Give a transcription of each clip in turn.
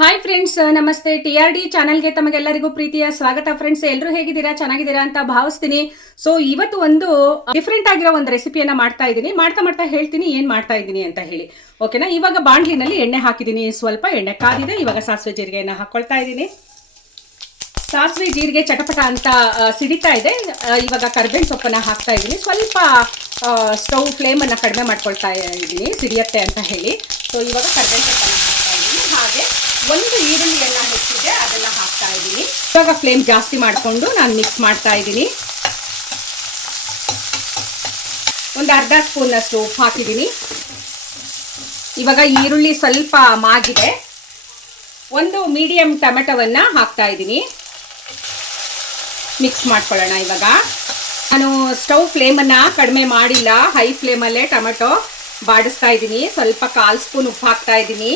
Hi friends, ನಮಸ್ತೆ. TRD ಚಾನಲ್ಗೆ ತಮಗೆಲ್ಲರಿಗೂ ಪ್ರೀತಿಯ ಸ್ವಾಗತ. ಫ್ರೆಂಡ್ಸ್, ಎಲ್ಲರೂ ಹೇಗಿದ್ದೀರಾ? ಚೆನ್ನಾಗಿದ್ದೀರಾ ಅಂತ ಭಾವಿಸ್ತೀನಿ. ಸೊ ಇವತ್ತು ಒಂದು ಡಿಫ್ರೆಂಟ್ ಆಗಿರೋ ಒಂದು ರೆಸಿಪಿಯನ್ನ ಮಾಡ್ತಾ ಇದ್ದೀನಿ. ಮಾಡ್ತಾ ಹೇಳ್ತೀನಿ ಏನು ಮಾಡ್ತಾ ಇದ್ದೀನಿ ಅಂತ ಹೇಳಿ, ಓಕೆನಾ? ಇವಾಗ ಬಾಣಲಿನಲ್ಲಿ ಎಣ್ಣೆ ಹಾಕಿದ್ದೀನಿ. ಸ್ವಲ್ಪ ಎಣ್ಣೆ ಕಾದಿದೆ. ಇವಾಗ ಸಾಸಿವೆ ಜೀರಿಗೆಯನ್ನು ಹಾಕೊಳ್ತಾ ಇದ್ದೀನಿ. ಸಾಸಿವೆ ಜೀರಿಗೆ ಚಟಪಟ ಅಂತ ಸಿಡಿತಾ ಇದೆ. ಇವಾಗ ಕರ್ಬೇವಿನ ಸೊಪ್ಪನ್ನು ಹಾಕ್ತಾ ಇದ್ದೀನಿ. ಸ್ವಲ್ಪ ಸ್ಟವ್ ಫ್ಲೇಮನ್ನು ಕಡಿಮೆ ಮಾಡ್ಕೊಳ್ತಾ ಇದ್ದೀನಿ, ಸಿಡಿಯತ್ತೆ ಅಂತ ಹೇಳಿ. ಸೊ ಇವಾಗ ಕರ್ಬೇವಿನ ಸೊಪ್ಪನ್ನು ಹಾಕ್ತಾ ಇದ್ದೀನಿ. ಹಾಗೆ ಒಂದು ಈರುಳ್ಳಿಯನ್ನು ಹೆಚ್ಚಿದೆ, ಅದನ್ನು ಹಾಕ್ತಾ ಇದ್ದೀನಿ. ಇವಾಗ ಫ್ಲೇಮ್ ಜಾಸ್ತಿ ಮಾಡಿಕೊಂಡು ನಾನು ಮಿಕ್ಸ್ ಮಾಡ್ತಾ ಇದ್ದೀನಿ. ಒಂದು ಅರ್ಧ ಸ್ಪೂನಷ್ಟು ಉಪ್ಪು ಹಾಕಿದ್ದೀನಿ. ಇವಾಗ ಈರುಳ್ಳಿ ಸ್ವಲ್ಪ ಮಾಗಿದೆ. ಒಂದು ಮೀಡಿಯಂ ಟೊಮೆಟೊವನ್ನು ಹಾಕ್ತಾ ಇದ್ದೀನಿ. ಮಿಕ್ಸ್ ಮಾಡ್ಕೊಳ್ಳೋಣ. ಇವಾಗ ನಾನು ಸ್ಟವ್ ಫ್ಲೇಮನ್ನು ಕಡಿಮೆ ಮಾಡಿಲ್ಲ, ಹೈ ಫ್ಲೇಮಲ್ಲೇ ಟೊಮೆಟೊ ಬಾಡಿಸ್ತಾ ಇದ್ದೀನಿ. ಸ್ವಲ್ಪ 1/4 ಸ್ಪೂನ್ ಉಪ್ಪು ಹಾಕ್ತಾ ಇದ್ದೀನಿ.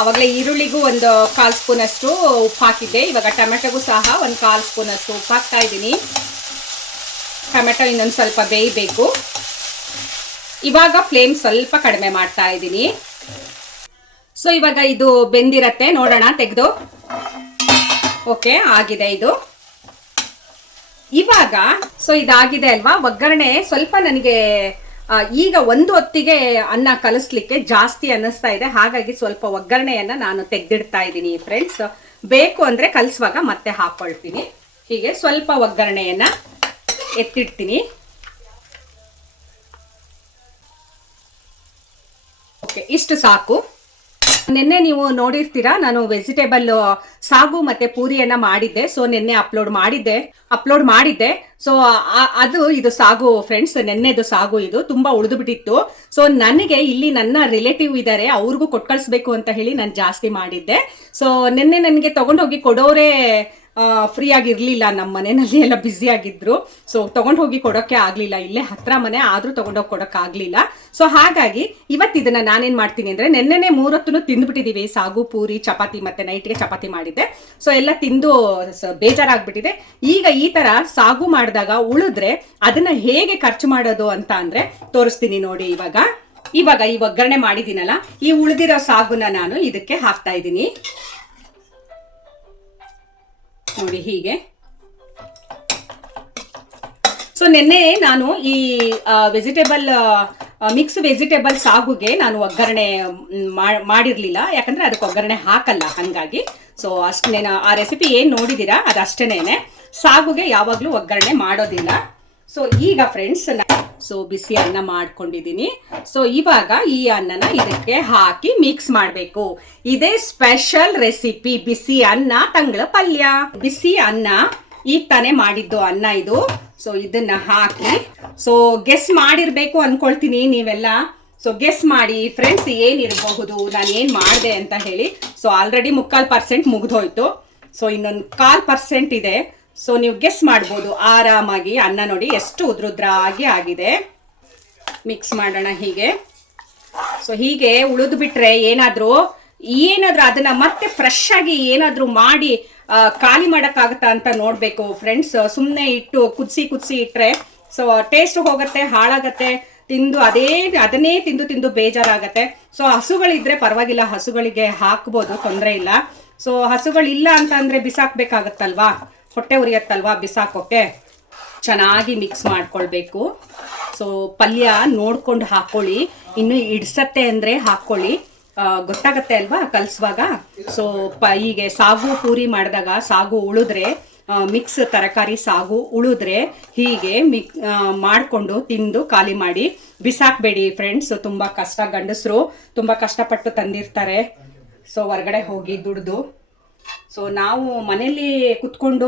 ಆವಾಗಲೇ ಈರುಳ್ಳಿಗೂ ಒಂದು 1/4 ಸ್ಪೂನಷ್ಟು ಉಪ್ಪು ಹಾಕಿದ್ದೆ. ಇವಾಗ ಟೊಮೆಟೊಗೂ ಸಹ ಒಂದು 1/4 ಸ್ಪೂನಷ್ಟು ಉಪ್ಪು ಹಾಕ್ತಾ ಇದ್ದೀನಿ. ಟೊಮೆಟೊ ಇನ್ನೊಂದು ಸ್ವಲ್ಪ ಬೇಯಬೇಕು. ಇವಾಗ ಫ್ಲೇಮ್ ಸ್ವಲ್ಪ ಕಡಿಮೆ ಮಾಡ್ತಾ ಇದ್ದೀನಿ. ಸೊ ಇವಾಗ ಇದು ಬೆಂದಿರತ್ತೆ, ನೋಡೋಣ ತೆಗೆದು. ಓಕೆ, ಆಗಿದೆ ಇದು. ಇವಾಗ ಸೊ ಇದಾಗಿದೆ ಅಲ್ವಾ, ಒಗ್ಗರಣೆ ಸ್ವಲ್ಪ ನನಗೆ ಈಗ ಒಂದು ಹೊತ್ತಿಗೆ ಅನ್ನ ಕಲಿಸ್ಲಿಕ್ಕೆ ಜಾಸ್ತಿ ಅನ್ನಿಸ್ತಾ ಇದೆ. ಹಾಗಾಗಿ ಸ್ವಲ್ಪ ಒಗ್ಗರಣೆಯನ್ನ ನಾನು ತೆಗೆದಿಡ್ತಾ ಇದ್ದೀನಿ ಫ್ರೆಂಡ್ಸ್. ಬೇಕು ಅಂದ್ರೆ ಕಲಿಸುವಾಗ ಮತ್ತೆ ಹಾಕೊಳ್ತೀನಿ. ಹೀಗೆ ಸ್ವಲ್ಪ ಒಗ್ಗರಣೆಯನ್ನ ಎತ್ತಿಡ್ತೀನಿ. ಓಕೆ, ಇಷ್ಟು ಸಾಕು. ನಿನ್ನೆ ನೀವು ನೋಡಿರ್ತೀರಾ, ನಾನು ವೆಜಿಟೇಬಲ್ ಸಾಗು ಮತ್ತೆ ಪೂರಿಯನ್ನ ಮಾಡಿದ್ದೆ. ಸೊ ನಿನ್ನೆ ಅಪ್ಲೋಡ್ ಮಾಡಿದ್ದೆ. ಸೊ ಇದು ಸಾಗು ಫ್ರೆಂಡ್ಸ್, ನೆನ್ನೆದು ಸಾಗು. ಇದು ತುಂಬಾ ಉಳಿದು ಬಿಟ್ಟಿತ್ತು. ಸೊ ನನಗೆ ಇಲ್ಲಿ ನನ್ನ ರಿಲೇಟಿವ್ ಇದ್ದಾರೆ, ಅವ್ರಿಗೂ ಕೊಟ್ಟು ಕಳಿಸ್ಬೇಕು ಅಂತ ಹೇಳಿ ನಾನು ಜಾಸ್ತಿ ಮಾಡಿದ್ದೆ. ಸೊ ನಿನ್ನೆ ನನಗೆ ತಗೊಂಡೋಗಿ ಕೊಡೋರೆ ಫ್ರೀ ಆಗಿರ್ಲಿಲ್ಲ. ನಮ್ಮ ಮನೆಯಲ್ಲಿ ಎಲ್ಲ ಬ್ಯುಸಿ ಆಗಿದ್ರು. ಸೊ ತಗೊಂಡು ಹೋಗಿ ಕೊಡೋಕೆ ಆಗ್ಲಿಲ್ಲ. ಇಲ್ಲೇ ಹತ್ರ ಮನೆ ಆದ್ರೂ ತಗೊಂಡೋಗಿ ಕೊಡೋಕೆ ಆಗ್ಲಿಲ್ಲ. ಸೊ ಹಾಗಾಗಿ ಇವತ್ತು ಇದನ್ನ ನಾನೇನ್ ಮಾಡ್ತೀನಿ ಅಂದ್ರೆ, ನೆನ್ನೆನೆ 3 ಹೊತ್ತು ತಿಂದ್ಬಿಟ್ಟಿದೀವಿ. ಸಾಗು, ಪೂರಿ, ಚಪಾತಿ, ಮತ್ತೆ ನೈಟ್ಗೆ ಚಪಾತಿ ಮಾಡಿದ್ದೆ. ಸೊ ಎಲ್ಲ ತಿಂದು ಬೇಜಾರಾಗ್ಬಿಟ್ಟಿದೆ. ಈಗ ಈ ತರ ಸಾಗು ಮಾಡಿದಾಗ ಉಳಿದ್ರೆ ಅದನ್ನ ಹೇಗೆ ಖರ್ಚು ಮಾಡೋದು ಅಂತ ಅಂದ್ರೆ ತೋರಿಸ್ತೀನಿ ನೋಡಿ. ಇವಾಗ ಈ ಒಗ್ಗರಣೆ ಮಾಡಿದ್ದೀನಲ್ಲ, ಈ ಉಳಿದಿರೋ ಸಾಗುನ ನಾನು ಇದಕ್ಕೆ ಹಾಕ್ತಾ ಇದ್ದೀನಿ ನೋಡಿ, ಹೀಗೆ. ಸೊ ನಿನ್ನೆ ನಾನು ಈ ಮಿಕ್ಸ್ ವೆಜಿಟೇಬಲ್ ಸಾಗುಗೆ ನಾನು ಒಗ್ಗರಣೆ ಮಾಡಿರ್ಲಿಲ್ಲ, ಯಾಕಂದ್ರೆ ಅದಕ್ಕೆ ಒಗ್ಗರಣೆ ಹಾಕಲ್ಲ. ಹಂಗಾಗಿ ಸೊ ಅಷ್ಟೇ, ಆ ರೆಸಿಪಿ ಏನ್ ನೋಡಿದೀರಾ ಅದಷ್ಟೇನೆ. ಸಾಗುಗೆ ಯಾವಾಗ್ಲೂ ಒಗ್ಗರಣೆ ಮಾಡೋದಿಲ್ಲ. ಸೊ ಈಗ ಫ್ರೆಂಡ್ಸ್, ಬಿಸಿ ಅನ್ನ ಮಾಡ್ಕೊಂಡಿದ್ದೀನಿ. ಸೊ ಇವಾಗ ಈ ಅನ್ನನ ಇದಕ್ಕೆ ಹಾಕಿ ಮಿಕ್ಸ್ ಮಾಡಬೇಕು. ಇದೇ ಸ್ಪೆಷಲ್ ರೆಸಿಪಿ, ಬಿಸಿ ಅನ್ನ ತಂಗಳ ಪಲ್ಯ. ಬಿಸಿ ಅನ್ನ ಈಗ ತಾನೇ ಮಾಡಿದ್ದು ಅನ್ನ ಇದು. ಸೊ ಇದನ್ನ ಹಾಕಿ, ಸೊ ಗೆಸ್ ಮಾಡಿರ್ಬೇಕು ಅನ್ಕೊಳ್ತೀನಿ ನೀವೆಲ್ಲ. ಸೊ ಗೆಸ್ ಮಾಡಿ ಫ್ರೆಂಡ್ಸ್, ಏನಿರಬಹುದು, ನಾನು ಏನ್ ಮಾಡಿದೆ ಅಂತ ಹೇಳಿ. ಸೊ ಆಲ್ರೆಡಿ 3/4% ಮುಗಿದೋಯ್ತು. ಸೊ ಇನ್ನೊಂದು 1/4% ಇದೆ. ಸೊ ನೀವು ಗೆಸ್ ಮಾಡ್ಬೋದು ಆರಾಮಾಗಿ. ಅನ್ನ ನೋಡಿ ಎಷ್ಟು ಉದ್ರುದ್ರಾಗಿ ಆಗಿದೆ. ಮಿಕ್ಸ್ ಮಾಡೋಣ ಹೀಗೆ. ಸೊ ಹೀಗೆ ಉಳಿದು ಬಿಟ್ರೆ ಏನಾದ್ರೂ ಅದನ್ನ ಮತ್ತೆ ಫ್ರೆಶ್ ಆಗಿ ಏನಾದ್ರೂ ಮಾಡಿ ಖಾಲಿ ಮಾಡೋಕ್ಕಾಗತ್ತಾ ಅಂತ ನೋಡ್ಬೇಕು ಫ್ರೆಂಡ್ಸ್. ಸುಮ್ಮನೆ ಇಟ್ಟು ಕುದಿಸಿ ಇಟ್ರೆ ಸೊ ಟೇಸ್ಟ್ ಹೋಗುತ್ತೆ, ಹಾಳಾಗತ್ತೆ. ಅದನ್ನೇ ತಿಂದು ಬೇಜಾರಾಗತ್ತೆ. ಸೊ ಹಸುಗಳಿದ್ರೆ ಪರವಾಗಿಲ್ಲ, ಹಸುಗಳಿಗೆ ಹಾಕ್ಬೋದು, ತೊಂದರೆ ಇಲ್ಲ. ಸೊ ಹಸುಗಳಿಲ್ಲ ಅಂತ ಅಂದ್ರೆ ಬಿಸಾಕ್ಬೇಕಾಗತ್ತಲ್ವಾ, ಹೊಟ್ಟೆ ಉರಿಯತ್ತಲ್ವಾ ಬಿಸಾಕೋಕೆ. ಚೆನ್ನಾಗಿ ಮಿಕ್ಸ್ ಮಾಡ್ಕೊಳ್ಬೇಕು. ಸೊ ಪಲ್ಯ ನೋಡ್ಕೊಂಡು ಹಾಕೊಳ್ಳಿ, ಇನ್ನು ಇಡ್ಸತ್ತೆ ಅಂದ್ರೆ ಹಾಕೊಳ್ಳಿ, ಗೊತ್ತಾಗತ್ತೆ ಅಲ್ವಾ ಕಲ್ಸುವಾಗ. ಸೊ ಹೀಗೆ ಸಾಗು ಪೂರಿ ಮಾಡಿದಾಗ ಸಾಗು ಉಳಿದ್ರೆ, ಮಿಕ್ಸ್ ತರಕಾರಿ ಸಾಗು ಉಳಿದ್ರೆ ಹೀಗೆ ಮಾಡಿಕೊಂಡು ತಿಂದು ಖಾಲಿ ಮಾಡಿ ಬಿಸಾಕ್ಬೇಡಿ ಫ್ರೆಂಡ್ಸ್. ತುಂಬಾ ಕಷ್ಟ, ಗಂಡಸರು ತುಂಬಾ ಕಷ್ಟಪಟ್ಟು ತಂದಿರ್ತಾರೆ. ಸೊ ಹೊರಗಡೆ ಹೋಗಿ ದುಡ್ದು. ಸೊ ನಾವು ಮನೇಲಿ ಕುತ್ಕೊಂಡು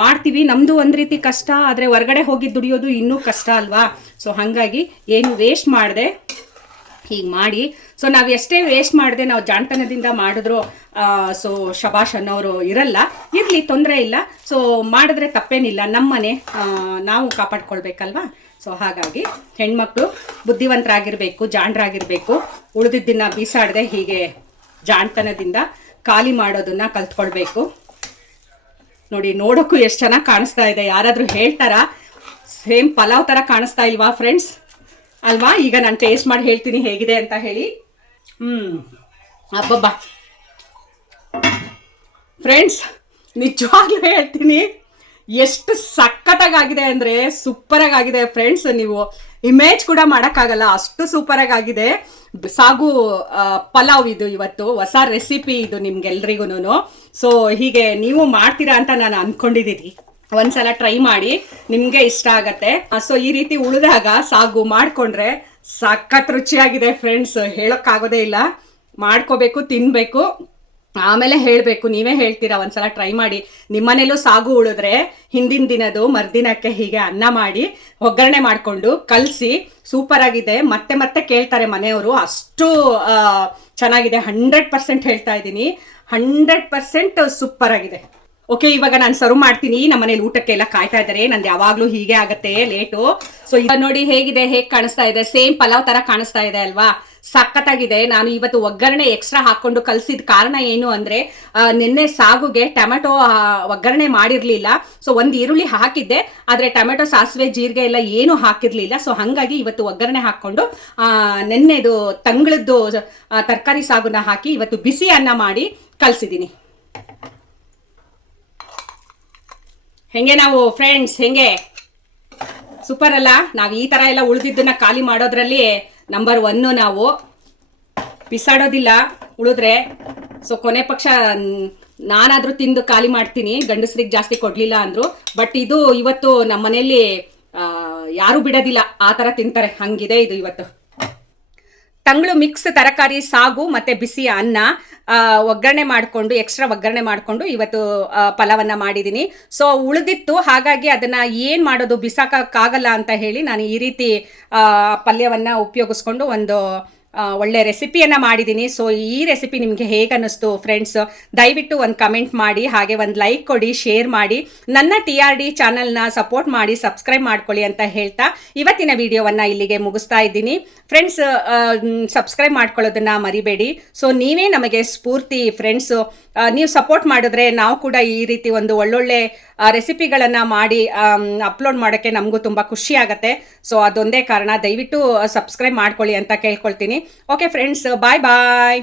ಮಾಡ್ತೀವಿ, ನಮ್ದು ಒಂದ್ ರೀತಿ ಕಷ್ಟ. ಆದ್ರೆ ಹೊರಗಡೆ ಹೋಗಿ ದುಡಿಯೋದು ಇನ್ನೂ ಕಷ್ಟ ಅಲ್ವಾ. ಸೊ ಹಾಗಾಗಿ ಏನು ವೇಸ್ಟ್ ಮಾಡದೆ ಹೀಗೆ ಮಾಡಿ. ಸೊ ನಾವು ಎಷ್ಟೇ ವೇಸ್ಟ್ ಮಾಡದೆ ನಾವು ಜಾಣತನದಿಂದ ಮಾಡಿದ್ರು ಸೊ ಶಬಾಷ್ ಅನ್ನೋರು ಇರಲಿ, ತೊಂದರೆ ಇಲ್ಲ. ಸೊ ಮಾಡಿದ್ರೆ ತಪ್ಪೇನಿಲ್ಲ, ನಮ್ಮನೆ ನಾವು ಕಾಪಾಡ್ಕೊಳ್ಬೇಕಲ್ವಾ. ಸೊ ಹಾಗಾಗಿ ಹೆಣ್ಮಕ್ಳು ಬುದ್ಧಿವಂತರಾಗಿರ್ಬೇಕು, ಜಾಣರಾಗಿರ್ಬೇಕು. ಉಳಿದಿದ್ದನ್ನ ಬೀಸಾಡದೆ ಹೀಗೆ ಜಾಣತನದಿಂದ ಖಾಲಿ ಮಾಡೋದನ್ನ ಕಲ್ತ್ಕೊಳ್ಬೇಕು. ನೋಡಿ, ನೋಡೋಕ್ಕೂ ಎಷ್ಟು ಚೆನ್ನಾಗಿ ಕಾಣಿಸ್ತಾ ಇದೆ. ಯಾರಾದ್ರೂ ಹೇಳ್ತಾರಾ ಸೇಮ್ ಪಲಾವ್ ತರ ಕಾಣಿಸ್ತಾ ಇಲ್ವಾ ಫ್ರೆಂಡ್ಸ್? ಅಲ್ವಾ? ಈಗ ನಾನು ಟೇಸ್ಟ್ ಮಾಡಿ ಹೇಳ್ತೀನಿ ಹೇಗಿದೆ ಅಂತ ಹೇಳಿ. ಅಬ್ಬಬ್ಬಾ, ಫ್ರೆಂಡ್ಸ್ ನಿಜವಾಗ್ಲೂ ಹೇಳ್ತೀನಿ, ಎಷ್ಟು ಸಖತ್ತಾಗಿದೆ ಅಂದರೆ ಸೂಪರಾಗಿ ಆಗಿದೆ ಫ್ರೆಂಡ್ಸ್. ನೀವು ಇಮೇಜ್ ಕೂಡ ಮಾಡೋಕ್ಕಾಗಲ್ಲ, ಅಷ್ಟು ಸೂಪರಾಗಿ ಆಗಿದೆ. ಸಾಗು ಪಲಾವ್ ಇದು ಇವತ್ತು ಹೊಸ ರೆಸಿಪಿ ಇದು ನಿಮ್ಗೆಲ್ರಿಗೂ. ಸೊ ಹೀಗೆ ನೀವು ಮಾಡ್ತೀರಾ ಅಂತ ನಾನು ಅಂದ್ಕೊಂಡಿದ್ದೀನಿ. ಒಂದ್ಸಲ ಟ್ರೈ ಮಾಡಿ, ನಿಮಗೆ ಇಷ್ಟ ಆಗತ್ತೆ. ಸೊ ಈ ರೀತಿ ಉಳಿದಾಗ ಸಾಗು ಮಾಡಿಕೊಂಡ್ರೆ ಸಖತ್ ರುಚಿಯಾಗಿದೆ ಫ್ರೆಂಡ್ಸ್, ಹೇಳೋಕ್ಕಾಗೋದೇ ಇಲ್ಲ. ಮಾಡ್ಕೋಬೇಕು, ತಿನ್ನಬೇಕು, ಆಮೇಲೆ ಹೇಳಬೇಕು. ನೀವೇ ಹೇಳ್ತೀರಾ, ಒಂದ್ಸಲ ಟ್ರೈ ಮಾಡಿ. ನಿಮ್ಮನೇಲೂ ಸಾಗು ಉಳಿದ್ರೆ ಹಿಂದಿನ ದಿನದ್ದು ಮರುದಿನಕ್ಕೆ ಹೀಗೆ ಅನ್ನ ಮಾಡಿ ಒಗ್ಗರಣೆ ಮಾಡಿಕೊಂಡು ಕಲಸಿ ಸೂಪರ್ ಆಗಿದೆ. ಮತ್ತೆ ಮತ್ತೆ ಕೇಳ್ತಾರೆ ಮನೆಯವರು, ಅಷ್ಟು ಚೆನ್ನಾಗಿದೆ. 100% ಹೇಳ್ತಾ ಇದ್ದೀನಿ, 100% ಸೂಪರ್ ಆಗಿದೆ. ಓಕೆ, ಇವಾಗ ನಾನು ಸರ್ವ್ ಮಾಡ್ತೀನಿ. ನಮ್ಮ ಮನೇಲಿ ಊಟಕ್ಕೆಲ್ಲ ಕಾಯ್ತಾ ಇದ್ದಾರೆ. ನಂದು ಯಾವಾಗಲೂ ಹೀಗೆ ಆಗುತ್ತೆ ಲೇಟು. ಸೊ ಈಗ ನೋಡಿ ಹೇಗಿದೆ, ಹೇಗೆ ಕಾಣಿಸ್ತಾ ಇದೆ, ಸೇಮ್ ಪಲಾವ್ ತರ ಕಾಣಿಸ್ತಾ ಇದೆ ಅಲ್ವಾ, ಸಖತ್ತಾಗಿದೆ. ನಾನು ಇವತ್ತು ಒಗ್ಗರಣೆ ಎಕ್ಸ್ಟ್ರಾ ಹಾಕೊಂಡು ಕಲಸಿದ ಕಾರಣ ಏನು ಅಂದ್ರೆ, ನಿನ್ನೆ ಸಾಗುಗೆ ಟೊಮೆಟೊ ಒಗ್ಗರಣೆ ಮಾಡಿರ್ಲಿಲ್ಲ. ಸೊ ಒಂದು ಈರುಳ್ಳಿ ಹಾಕಿದ್ದೆ, ಆದ್ರೆ ಟೊಮೆಟೊ, ಸಾಸಿವೆ, ಜೀರಿಗೆ ಎಲ್ಲ ಏನು ಹಾಕಿರ್ಲಿಲ್ಲ. ಸೊ ಹಾಗಾಗಿ ಇವತ್ತು ಒಗ್ಗರಣೆ ಹಾಕೊಂಡು ನೆನ್ನೆದು ತಂಗಳದ್ದು ತರಕಾರಿ ಸಾಗುನ ಹಾಕಿ ಇವತ್ತು ಬಿಸಿ ಅನ್ನ ಮಾಡಿ ಕಲಸಿದ್ದೀನಿ. ಹೆಂಗೆ ನಾವು ಫ್ರೆಂಡ್ಸ್, ಹೆಂಗೆ ಸೂಪರ್ ಅಲ್ಲ? ನಾವು ಈ ಥರ ಎಲ್ಲ ಉಳಿದಿದ್ದನ್ನ ಖಾಲಿ ಮಾಡೋದ್ರಲ್ಲಿ ನಂಬರ್ 1 ನಾವು. ಬಿಸಾಡೋದಿಲ್ಲ ಉಳಿದ್ರೆ. ಸೊ ಕೊನೆ ಪಕ್ಷ ನಾನಾದರೂ ತಿಂದು ಖಾಲಿ ಮಾಡ್ತೀನಿ, ಗಂಡಸ್ರಿಗೆ ಜಾಸ್ತಿ ಕೊಡಲಿಲ್ಲ ಅಂದರು. ಬಟ್ ಇದು ಇವತ್ತು ನಮ್ಮ ಮನೆಯಲ್ಲಿ ಯಾರೂ ಬಿಡೋದಿಲ್ಲ, ಆ ಥರ ತಿಂತಾರೆ. ಹಂಗಿದೆ ಇದು ಇವತ್ತು. ತಂಗಳು ಮಿಕ್ಸ್ ತರಕಾರಿ ಸಾಗು ಮತ್ತು ಬಿಸಿ ಅನ್ನ ಒಗ್ಗರಣೆ ಮಾಡಿಕೊಂಡು, ಎಕ್ಸ್ಟ್ರಾ ಒಗ್ಗರಣೆ ಮಾಡಿಕೊಂಡು ಇವತ್ತು ಪಲಾವನ್ನು ಮಾಡಿದ್ದೀನಿ. ಸೊ ಉಳಿದಿತ್ತು, ಹಾಗಾಗಿ ಅದನ್ನು ಏನು ಮಾಡೋದು, ಬಿಸಾಕೋಕ್ಕಾಗಲ್ಲ ಅಂತ ಹೇಳಿ ನಾನು ಈ ರೀತಿ ಪಲ್ಯವನ್ನು ಉಪಯೋಗಿಸ್ಕೊಂಡು ಒಂದು ಒಳ್ಳೆ ರೆಸಿಪಿಯನ್ನು ಮಾಡಿದ್ದೀನಿ. ಸೊ ಈ ರೆಸಿಪಿ ನಿಮಗೆ ಹೇಗೆ ಅನ್ನಿಸ್ತು ಫ್ರೆಂಡ್ಸ್? ದಯವಿಟ್ಟು ಒಂದು ಕಮೆಂಟ್ ಮಾಡಿ, ಹಾಗೆ ಒಂದು ಲೈಕ್ ಕೊಡಿ, ಶೇರ್ ಮಾಡಿ, ನನ್ನ TRD ಚಾನಲ್ನ ಸಪೋರ್ಟ್ ಮಾಡಿ, ಸಬ್ಸ್ಕ್ರೈಬ್ ಮಾಡ್ಕೊಳ್ಳಿ ಅಂತ ಹೇಳ್ತಾ ಇವತ್ತಿನ ವಿಡಿಯೋವನ್ನು ಇಲ್ಲಿಗೆ ಮುಗಿಸ್ತಾ ಇದ್ದೀನಿ. ಫ್ರೆಂಡ್ಸ್, ಸಬ್ಸ್ಕ್ರೈಬ್ ಮಾಡ್ಕೊಳ್ಳೋದನ್ನು ಮರಿಬೇಡಿ. ಸೊ ನೀವೇ ನಮಗೆ ಸ್ಫೂರ್ತಿ ಫ್ರೆಂಡ್ಸು. ನೀವು ಸಪೋರ್ಟ್ ಮಾಡಿದ್ರೆ ನಾವು ಕೂಡ ಈ ರೀತಿ ಒಂದು ಒಳ್ಳೊಳ್ಳೆ ರೆಸಿಪಿಗಳನ್ನು ಮಾಡಿ ಅಪ್ಲೋಡ್ ಮಾಡೋಕ್ಕೆ ನಮಗೂ ತುಂಬ ಖುಷಿ ಆಗುತ್ತೆ. ಸೊ ಅದೊಂದೇ ಕಾರಣ, ದಯವಿಟ್ಟು ಸಬ್ಸ್ಕ್ರೈಬ್ ಮಾಡ್ಕೊಳ್ಳಿ ಅಂತ ಕೇಳ್ಕೊಳ್ತೀನಿ. ಓಕೆ ಫ್ರೆಂಡ್ಸ್, ಬಾಯ್ ಬಾಯ್.